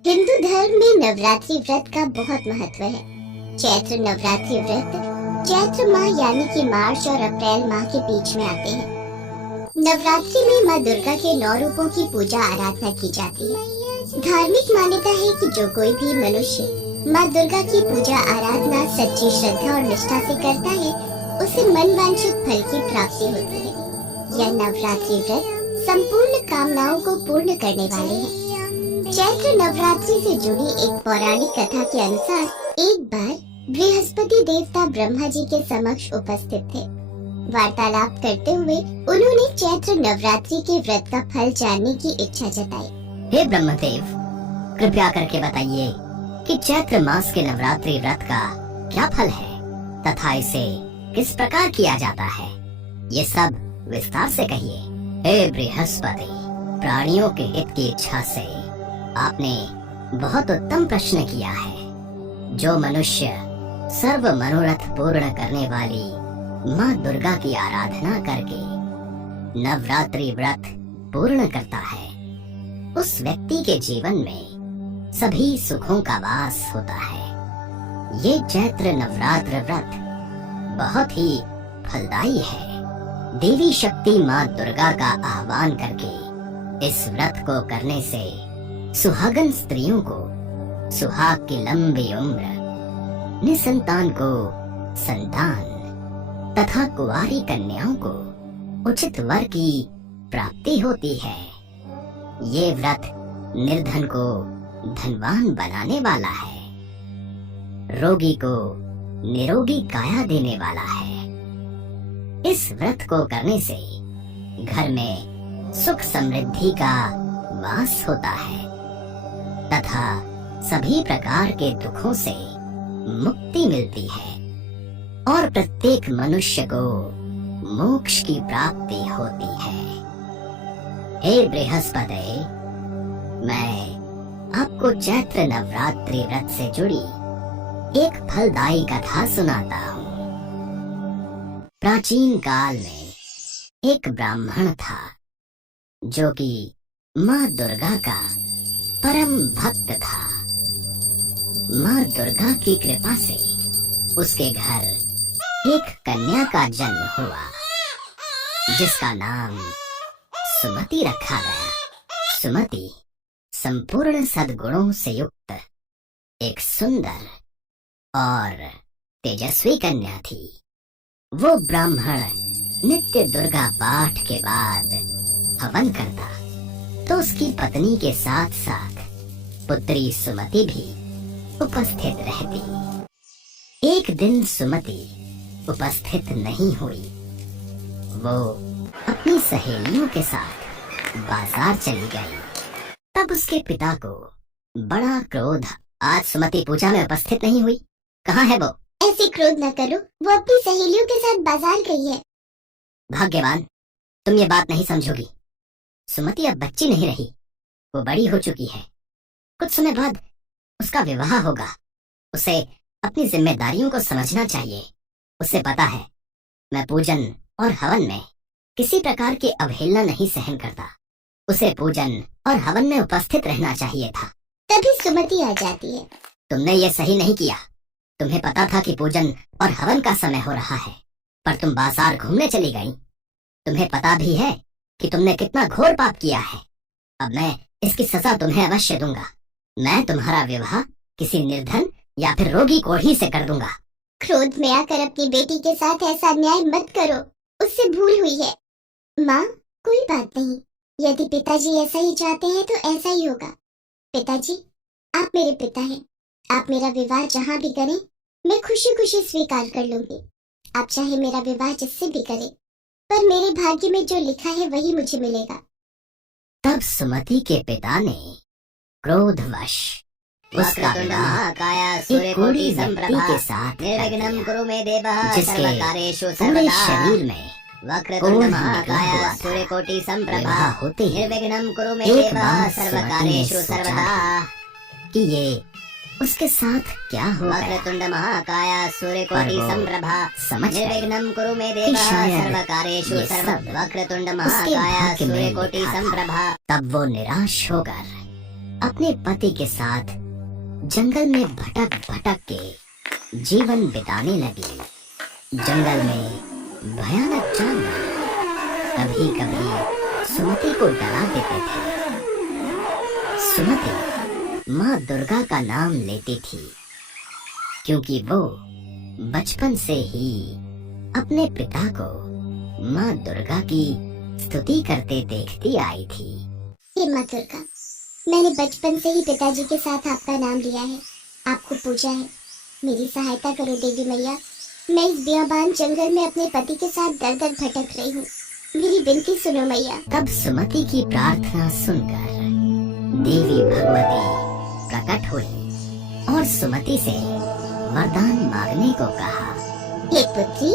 हिंदू धर्म में नवरात्रि व्रत का बहुत महत्व है। चैत्र नवरात्रि व्रत चैत्र माह यानी कि मार्च और अप्रैल माह के बीच में आते हैं। नवरात्रि में माँ दुर्गा के 9 रूपों की पूजा आराधना की जाती है। धार्मिक मान्यता है कि जो कोई भी मनुष्य माँ दुर्गा की पूजा आराधना सच्ची श्रद्धा और निष्ठा से करता है, उसे मनवांछित फल की प्राप्ति होती है। यह नवरात्रि व्रत संपूर्ण कामनाओं को पूर्ण करने वाले हैं। चैत्र नवरात्रि से जुड़ी एक पौराणिक कथा के अनुसार एक बार बृहस्पति देवता ब्रह्मा जी के समक्ष उपस्थित थे। वार्तालाप करते हुए उन्होंने चैत्र नवरात्रि के व्रत का फल जानने की इच्छा जताई। हे ब्रह्मदेव, कृपया करके बताइए कि चैत्र मास के नवरात्रि व्रत का क्या फल है तथा इसे किस प्रकार किया जाता है, ये सब विस्तार से कहिए। हे बृहस्पति, प्राणियों के हित की इच्छा से आपने बहुत उत्तम प्रश्न किया है। जो मनुष्य सर्व मनोरथ पूर्ण करने वाली माँ दुर्गा की आराधना करके नवरात्रि व्रत पूर्ण करता है, उस व्यक्ति के जीवन में सभी सुखों का वास होता है। ये चैत्र नवरात्र व्रत बहुत ही फलदायी है। देवी शक्ति माँ दुर्गा का आह्वान करके इस व्रत को करने से सुहागन स्त्रियों को सुहाग की लंबी उम्र, निसंतान को संतान तथा कुंवारी कन्याओं को उचित वर की प्राप्ति होती है। ये व्रत निर्धन को धनवान बनाने वाला है, रोगी को निरोगी काया देने वाला है। इस व्रत को करने से घर में सुख समृद्धि का वास होता है तथा सभी प्रकार के दुखों से मुक्ति मिलती है और प्रत्येक मनुष्य को मोक्ष की प्राप्ति होती है। हे बृहस्पति, मैं आपको चैत्र नवरात्रि व्रत से जुड़ी एक फलदायी कथा सुनाता हूँ। प्राचीन काल में एक ब्राह्मण था जो कि माँ दुर्गा का परम भक्त था। माँ दुर्गा की कृपा से उसके घर एक कन्या का जन्म हुआ जिसका नाम सुमति रखा गया। सुमति संपूर्ण सद्गुणों से युक्त एक सुंदर और तेजस्वी कन्या थी। वो ब्राह्मण नित्य दुर्गा पाठ के बाद हवन करता तो उसकी पत्नी के साथ साथ पुत्री सुमति भी उपस्थित रहती। एक दिन सुमति उपस्थित नहीं हुई। वो अपनी सहेलियों के साथ बाजार चली गई। तब उसके पिता को बड़ा क्रोध। आज सुमति पूजा में उपस्थित नहीं हुई, कहाँ है वो? ऐसे क्रोध न करो, वो अपनी सहेलियों के साथ बाजार गई है। भाग्यवान, तुम ये बात नहीं समझोगी। सुमति अब बच्ची नहीं रही, वो बड़ी हो चुकी है। कुछ समय बाद उसका विवाह होगा। उसे अपनी जिम्मेदारियों को समझना चाहिए। उसे पता है मैं पूजन और हवन में किसी प्रकार की अवहेलना नहीं सहन करता। उसे पूजन और हवन में उपस्थित रहना चाहिए था। तभी सुमति आ जाती है। तुमने ये सही नहीं किया। तुम्हें पता था कि पूजन और हवन का समय हो रहा है, पर तुम बाजार घूमने चली गई। तुम्हें पता भी है कि तुमने कितना घोर पाप किया है। अब मैं इसकी सजा तुम्हें अवश्य दूंगा। मैं तुम्हारा विवाह किसी निर्धन या फिर रोगी कोढ़ी से कर दूंगा। क्रोध में आकर अपनी बेटी के साथ ऐसा अन्याय मत करो, उससे भूल हुई है। माँ, कोई बात नहीं, यदि पिताजी ऐसा ही चाहते हैं तो ऐसा ही होगा। पिताजी, आप मेरे पिता हैं। आप मेरा विवाह जहाँ भी करें, मैं खुशी खुशी स्वीकार कर लूंगी। आप चाहे मेरा विवाह जिससे भी करें, पर मेरे भाग्य में जो लिखा है वही मुझे मिलेगा। तब सुमति के पिता ने क्रोधवश उसका विवाह एक कोढ़ी व्यक्ति के साथ जिसके पूरे शरीर में कोढ़ निकला हुआ था। विवाह होते ही एक बार सुमति ने सोचा कि ये उसके साथ क्या होगा। वक्रतुंड महाकाय सूर्यकोटि संप्रभा समझ निर्विघ्नं कुरु मे देव सर्वकार्येषु सर्वदा। वक्रतुंड महाकाय सूर्यकोटि संप्रभा। तब वो निराश होकर अपने पति के साथ जंगल में भटक भटक के जीवन बिताने लगी। जंगल में भयानक जानवर कभी कभी सुमति को डरा देते थे। सुमति माँ दुर्गा का नाम लेती थी, क्योंकि वो बचपन से ही अपने पिता को माँ दुर्गा की स्तुति करते देखती आई थी। हे माँ दुर्गा, मैंने बचपन से ही पिताजी के साथ आपका नाम लिया है, आपको पूजा है। मेरी सहायता करो देवी मैया। मैं इस बियाबान जंगल में अपने पति के साथ दर दर भटक रही हूँ, मेरी विनती सुनो मैया। तब सुमति की प्रार्थना सुनकर देवी भगवती प्रकट हुई और सुमति से वरदान मांगने को कहा। हे पुत्री,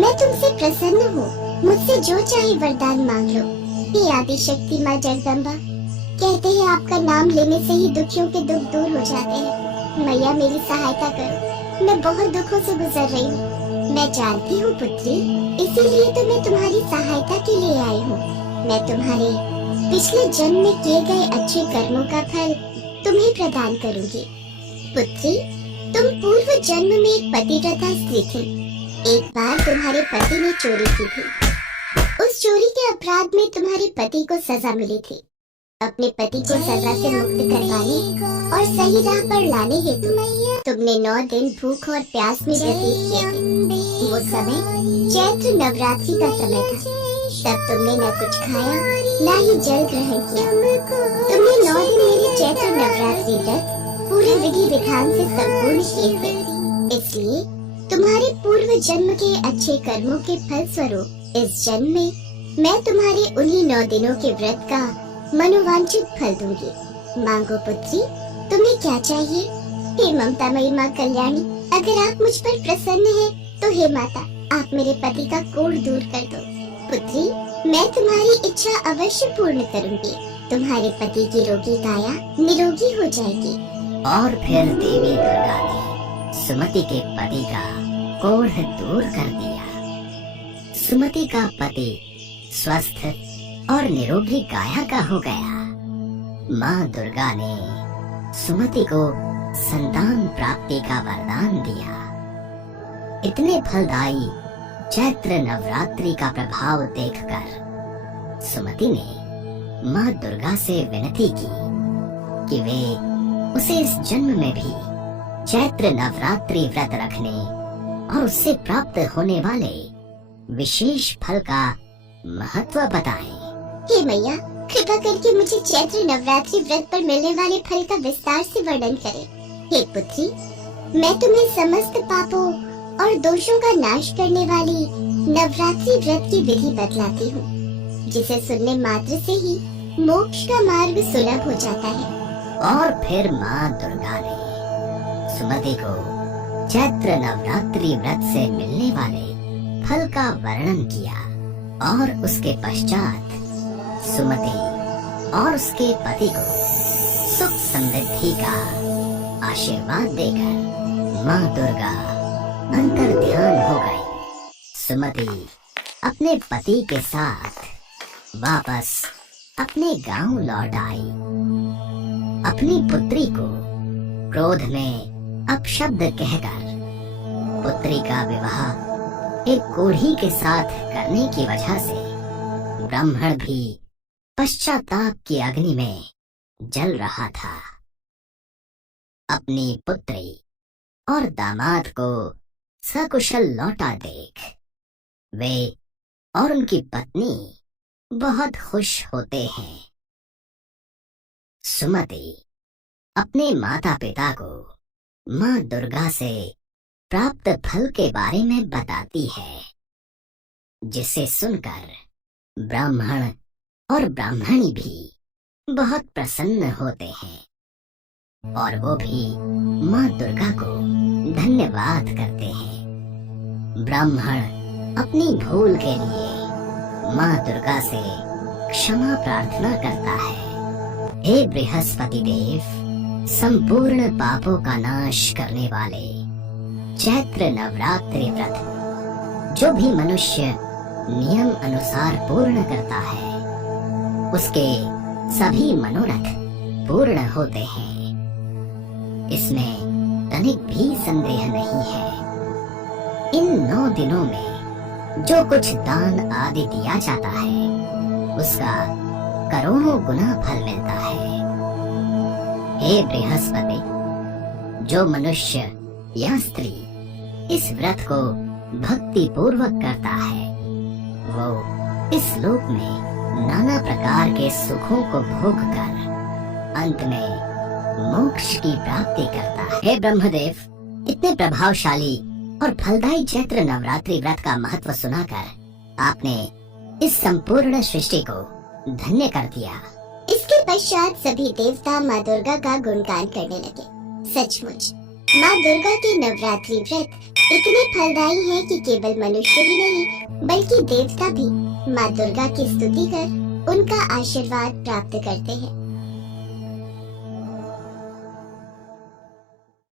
मैं तुमसे प्रसन्न हूँ, मुझसे जो चाहे वरदान मांग लो। हे आदि शक्ति माँ जगदम्बा, कहते हैं आपका नाम लेने से ही दुखियों के दुख दूर हो जाते हैं। मैया मेरी सहायता करो, मैं बहुत दुखों से गुजर रही हूँ। मैं जानती हूँ पुत्री, इसीलिए तो मैं तुम्हारी सहायता के लिए आई हूँ। मैं तुम्हारे पिछले जन्म में किए गए अच्छे कर्मों का फल तुम्हें प्रदान करूँगी। पुत्री, तुम पूर्व जन्म में एक पतिव्रता स्त्री थी। एक बार तुम्हारे पति ने चोरी की थी। उस चोरी के अपराध में तुम्हारे पति को सजा मिली थी। अपने पति को सजा से मुक्त करवाने और सही राह पर लाने हेतु तुमने 9 दिन भूख और प्यास में व्यतीत किए थे। वो समय चैत्र नवरात्रि का समय था। तब तुमने न कुछ खाया न ही जल ग्रहण किया। तुमने 9 दिन मेरे चैत्र नवरात्रि व्रत पूरे विधि विधान से संपूर्ण किए थे। इसलिए तुम्हारे पूर्व जन्म के अच्छे कर्मों के फल स्वरूप इस जन्म में मैं तुम्हारे उन्हीं 9 दिनों के व्रत का मनोवांछित फल दूंगी। मांगो पुत्री, तुम्हें क्या चाहिए? हे ममतामयी माँ कल्याणी, अगर आप मुझ पर प्रसन्न हैं, तो हे माता, आप मेरे पति का कोढ़ दूर कर दो। पुत्री, मैं तुम्हारी इच्छा अवश्य पूर्ण करूंगी। तुम्हारे पति की रोगी काया निरोगी हो जाएगी। और फिर देवी दुर्गा ने सुमति के पति का कोढ़ दूर कर दिया। सुमति का पति स्वस्थ और निरोगी काया का हो गया। माँ दुर्गा ने सुमति को संतान प्राप्ति का वरदान दिया। इतने फलदायी चैत्र नवरात्रि का प्रभाव देखकर सुमति ने माँ दुर्गा से विनती की कि वे उसे इस जन्म में भी चैत्र नवरात्रि व्रत रखने और उससे प्राप्त होने वाले विशेष फल का महत्व बताएं। हे मैया, कृपा करके मुझे चैत्र नवरात्रि व्रत पर मिलने वाले फल का विस्तार से वर्णन करें। हे पुत्री, मैं तुम्हें समस्त पापों और दोषों का नाश करने वाली नवरात्रि व्रत की विधि बतलाती हूँ, जिसे सुनने मात्र से ही मोक्ष का मार्ग सुलभ हो जाता है। और फिर माँ दुर्गा ने सुमति को चैत्र नवरात्रि व्रत से मिलने वाले फल का वर्णन किया और उसके पश्चात सुमति और उसके पति को सुख समृद्धि का आशीर्वाद देकर माँ दुर्गा अंतर ध्यान हो गई। सुमति अपने पति के साथ वापस अपने गांव लौट आई। अपनी पुत्री को क्रोध में अपशब्द कहकर पुत्री का विवाह एक कोढ़ी के साथ करने की वजह से ब्राह्मण भी पश्चाताप की अग्नि में जल रहा था। अपनी पुत्री और दामाद को सकुशल लौटा देख वे और उनकी पत्नी बहुत खुश होते हैं। सुमति अपने माता पिता को माँ दुर्गा से प्राप्त फल के बारे में बताती है, जिसे सुनकर ब्राह्मण और ब्राह्मणी भी बहुत प्रसन्न होते हैं और वो भी माँ दुर्गा को धन्यवाद करते हैं। ब्राह्मण अपनी भूल के लिए माँ दुर्गा से क्षमा प्रार्थना करता है। हे बृहस्पति देव, संपूर्ण पापों का नाश करने वाले चैत्र नवरात्रि व्रत जो भी मनुष्य नियम अनुसार पूर्ण करता है, उसके सभी मनोरथ संपूर्ण होते हैं, इसमें तनिक भी संदेह नहीं है। इन 9 दिनों में जो कुछ दान आदि दिया जाता है उसका करोड़ों गुना फल मिलता है। हे बृहस्पति, जो मनुष्य या स्त्री इस व्रत को भक्ति पूर्वक करता है वो इस लोक में नाना प्रकार के सुखों को भोग कर अंत में मोक्ष की प्राप्ति करता है। हे ब्रह्मदेव, इतने प्रभावशाली और फलदायी चैत्र नवरात्रि व्रत का महत्व सुनाकर आपने इस संपूर्ण सृष्टि को धन्य कर दिया। इसके पश्चात सभी देवता माँ दुर्गा का गुणगान करने लगे। सचमुच माँ दुर्गा के नवरात्रि व्रत इतने फलदायी हैं कि केवल मनुष्य ही नहीं बल्कि देवता भी माँ दुर्गा की स्तुति कर उनका आशीर्वाद प्राप्त करते हैं।